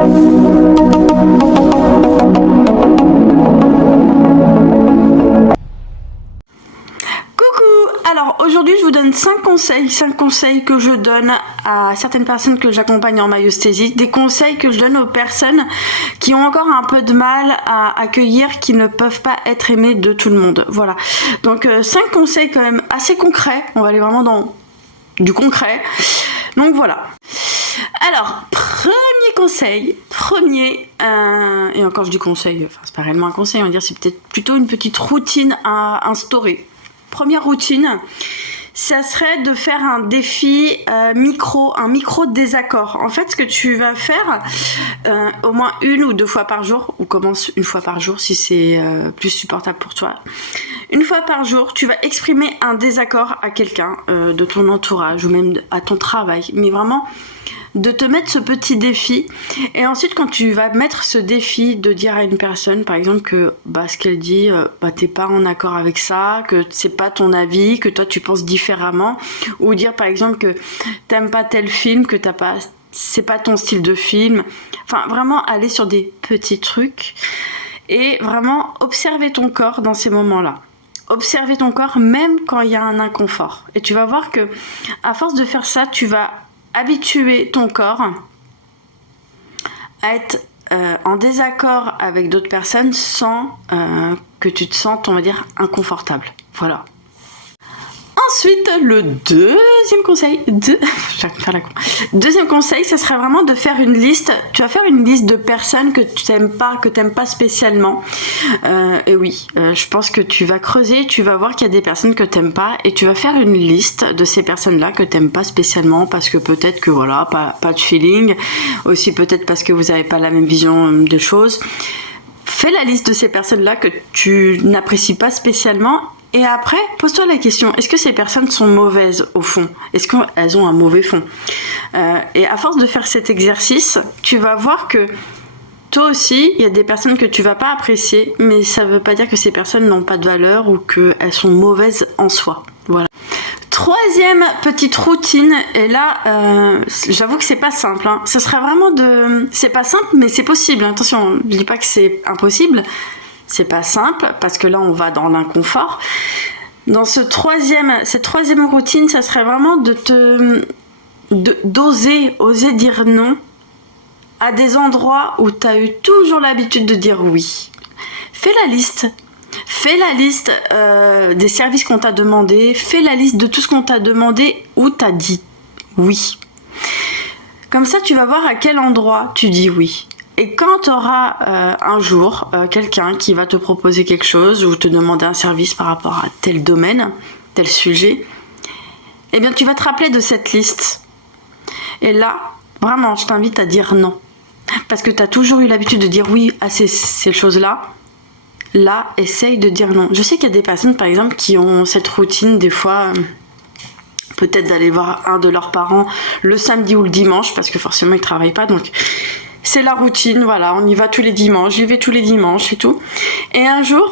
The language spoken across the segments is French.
Alors aujourd'hui je vous donne 5 conseils que je donne à certaines personnes que j'accompagne en maïeusthésie, des conseils que je donne aux personnes qui ont encore un peu de mal à accueillir, qui ne peuvent pas être aimées de tout le monde. Voilà, donc 5 conseils quand même assez concrets, on va aller vraiment dans du concret, donc voilà. Alors, premier conseil, et encore je dis conseil, enfin c'est pas réellement un conseil, on va dire c'est peut-être plutôt une petite routine à instaurer. Première routine, ça serait de faire un défi un micro désaccord. En fait, ce que tu vas faire au moins 1 ou 2 fois par jour, ou commence 1 fois par jour si c'est plus supportable pour toi. 1 fois par jour, tu vas exprimer un désaccord à quelqu'un de ton entourage ou même à ton travail, mais vraiment de te mettre ce petit défi. Et ensuite quand tu vas mettre ce défi de dire à une personne par exemple que ce qu'elle dit t'es pas en accord avec ça, que c'est pas ton avis, que toi tu penses différemment, ou dire par exemple que t'aimes pas tel film, que c'est pas ton style de film, enfin vraiment aller sur des petits trucs et vraiment observer ton corps dans ces moments là. Observer ton corps même quand il y a un inconfort, et tu vas voir que à force de faire ça, tu vas habituer ton corps à être en désaccord avec d'autres personnes sans que tu te sentes, on va dire, inconfortable. Voilà. Ensuite, le deuxième conseil, deuxième conseil, ça serait vraiment de faire une liste. Tu vas faire une liste de personnes que tu n'aimes pas spécialement. Et oui, je pense que tu vas creuser, tu vas voir qu'il y a des personnes que tu n'aimes pas, et tu vas faire une liste de ces personnes-là que tu n'aimes pas spécialement, parce que peut-être que voilà, pas de feeling, aussi peut-être parce que vous n'avez pas la même vision des choses. Fais la liste de ces personnes-là que tu n'apprécies pas spécialement. Et après, pose-toi la question, est-ce que ces personnes sont mauvaises au fond? Est-ce qu'elles ont un mauvais fond? Et à force de faire cet exercice, tu vas voir que toi aussi, il y a des personnes que tu vas pas apprécier, mais ça veut pas dire que ces personnes n'ont pas de valeur ou qu'elles sont mauvaises en soi. Voilà. Troisième petite routine, et là, j'avoue que c'est pas simple, hein. Ce serait vraiment c'est pas simple, mais c'est possible. Attention, je dis pas que c'est impossible. C'est pas simple, parce que là on va dans l'inconfort. Dans cette troisième routine, ça serait vraiment oser dire non à des endroits où tu as eu toujours l'habitude de dire oui. Fais la liste des services qu'on t'a demandé, fais la liste de tout ce qu'on t'a demandé où tu as dit oui. Comme ça, tu vas voir à quel endroit tu dis oui. Et quand tu auras un jour quelqu'un qui va te proposer quelque chose ou te demander un service par rapport à tel domaine, tel sujet, eh bien tu vas te rappeler de cette liste. Et là, vraiment, je t'invite à dire non. Parce que tu as toujours eu l'habitude de dire oui à ces choses-là. Là, essaye de dire non. Je sais qu'il y a des personnes, par exemple, qui ont cette routine, des fois, peut-être d'aller voir un de leurs parents le samedi ou le dimanche, parce que forcément, ils ne travaillent pas, donc... C'est la routine, voilà, on y va tous les dimanches, j'y vais tous les dimanches et tout. Et un jour,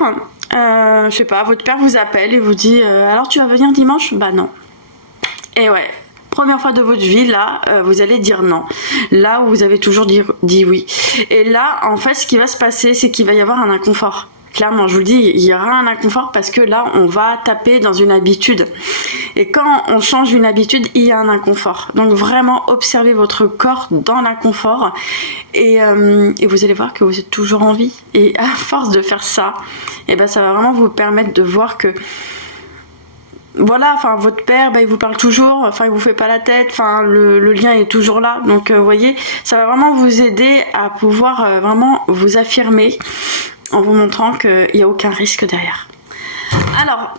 je sais pas, votre père vous appelle et vous dit alors tu vas venir dimanche? Bah non. Et ouais, première fois de votre vie, là, vous allez dire non. Là où vous avez toujours dit oui. Et là, en fait, ce qui va se passer, c'est qu'il va y avoir un inconfort. Clairement, je vous le dis, il y aura un inconfort parce que là, on va taper dans une habitude. Et quand on change une habitude, il y a un inconfort. Donc vraiment, observez votre corps dans l'inconfort et vous allez voir que vous êtes toujours en vie. Et à force de faire ça, et ben, ça va vraiment vous permettre de voir que voilà, enfin votre père, il vous parle toujours, enfin il vous fait pas la tête, enfin le lien est toujours là. Donc vous voyez, ça va vraiment vous aider à pouvoir vraiment vous affirmer en vous montrant qu'il n'y a aucun risque derrière. Alors,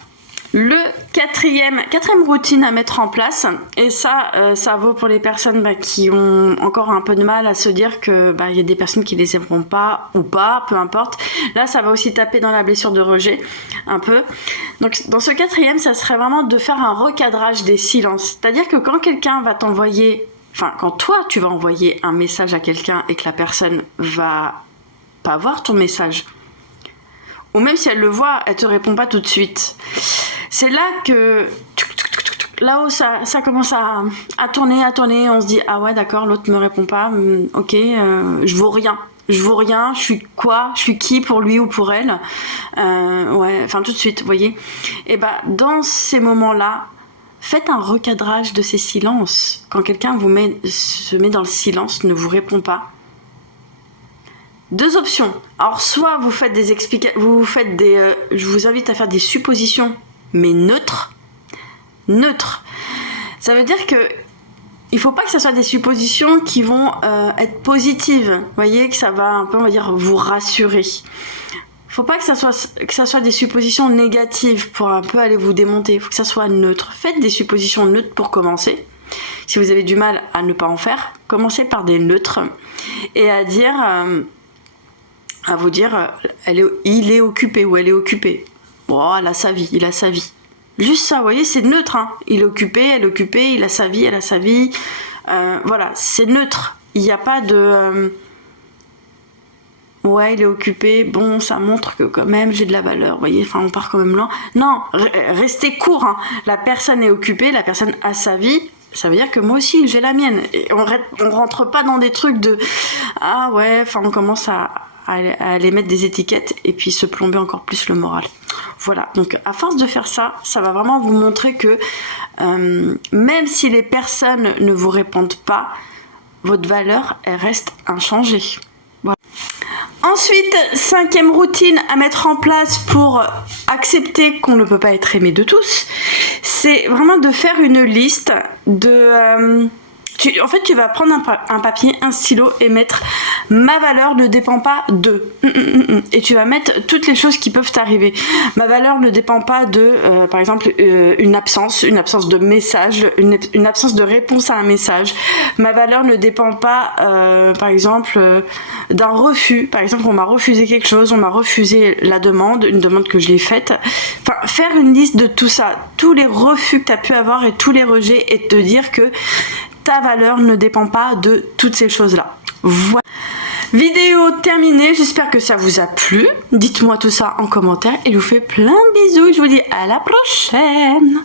le quatrième routine à mettre en place, et ça vaut pour les personnes qui ont encore un peu de mal à se dire que il y a des personnes qui les aimeront pas ou pas, peu importe. Là, ça va aussi taper dans la blessure de rejet un peu. Donc, dans ce quatrième, ça serait vraiment de faire un recadrage des silences. C'est-à-dire que quand quelqu'un va t'envoyer, quand toi tu vas envoyer un message à quelqu'un et que la personne va pas voir ton message, ou même si elle le voit, elle te répond pas tout de suite. C'est là que là où ça commence à tourner, on se dit ah ouais d'accord, l'autre me répond pas, ok, je vaux rien, je suis quoi, je suis qui pour lui ou pour elle, ouais, enfin tout de suite, vous voyez. Et bah dans ces moments-là, faites un recadrage de ces silences. Quand quelqu'un se met dans le silence, ne vous répond pas. Deux options. Alors soit vous faites des explications, je vous invite à faire des suppositions, mais neutres. Neutre. Ça veut dire que il faut pas que ça soit des suppositions qui vont être positives. Vous voyez, que ça va un peu, on va dire, vous rassurer. Faut pas que ça soit des suppositions négatives pour un peu aller vous démonter. Il faut que ça soit neutre. Faites des suppositions neutres pour commencer. Si vous avez du mal à ne pas en faire, commencez par des neutres et à vous dire, il est occupé ou elle est occupée. Bon, elle a sa vie, il a sa vie. Juste ça, vous voyez, c'est neutre. Hein. Il est occupé, elle est occupée, il a sa vie, elle a sa vie. Voilà, c'est neutre. Il n'y a pas de... ouais, il est occupé, bon, ça montre que quand même j'ai de la valeur, vous voyez, enfin on part quand même loin. Non, restez court. Hein. La personne est occupée, la personne a sa vie. Ça veut dire que moi aussi, j'ai la mienne. Et on rentre pas dans des trucs de... ah ouais, enfin on commence à aller mettre des étiquettes et puis se plomber encore plus le moral. Voilà, donc à force de faire ça, ça va vraiment vous montrer que même si les personnes ne vous répondent pas, votre valeur, elle reste inchangée. Voilà. Ensuite, 5e routine à mettre en place pour accepter qu'on ne peut pas être aimé de tous, c'est vraiment de faire une liste de... en fait, tu vas prendre un papier, un stylo et mettre « ma valeur ne dépend pas de… » Et tu vas mettre toutes les choses qui peuvent t'arriver. Ma valeur ne dépend pas de, par exemple, une absence de message, une absence de réponse à un message. Ma valeur ne dépend pas, par exemple, d'un refus. Par exemple, on m'a refusé quelque chose, on m'a refusé la demande, une demande que je l'ai faite. Enfin, faire une liste de tout ça, tous les refus que tu as pu avoir et tous les rejets et te dire que ta valeur ne dépend pas de toutes ces choses-là. Voilà. Vidéo terminée, j'espère que ça vous a plu. Dites-moi tout ça en commentaire et je vous fais plein de bisous. Je vous dis à la prochaine.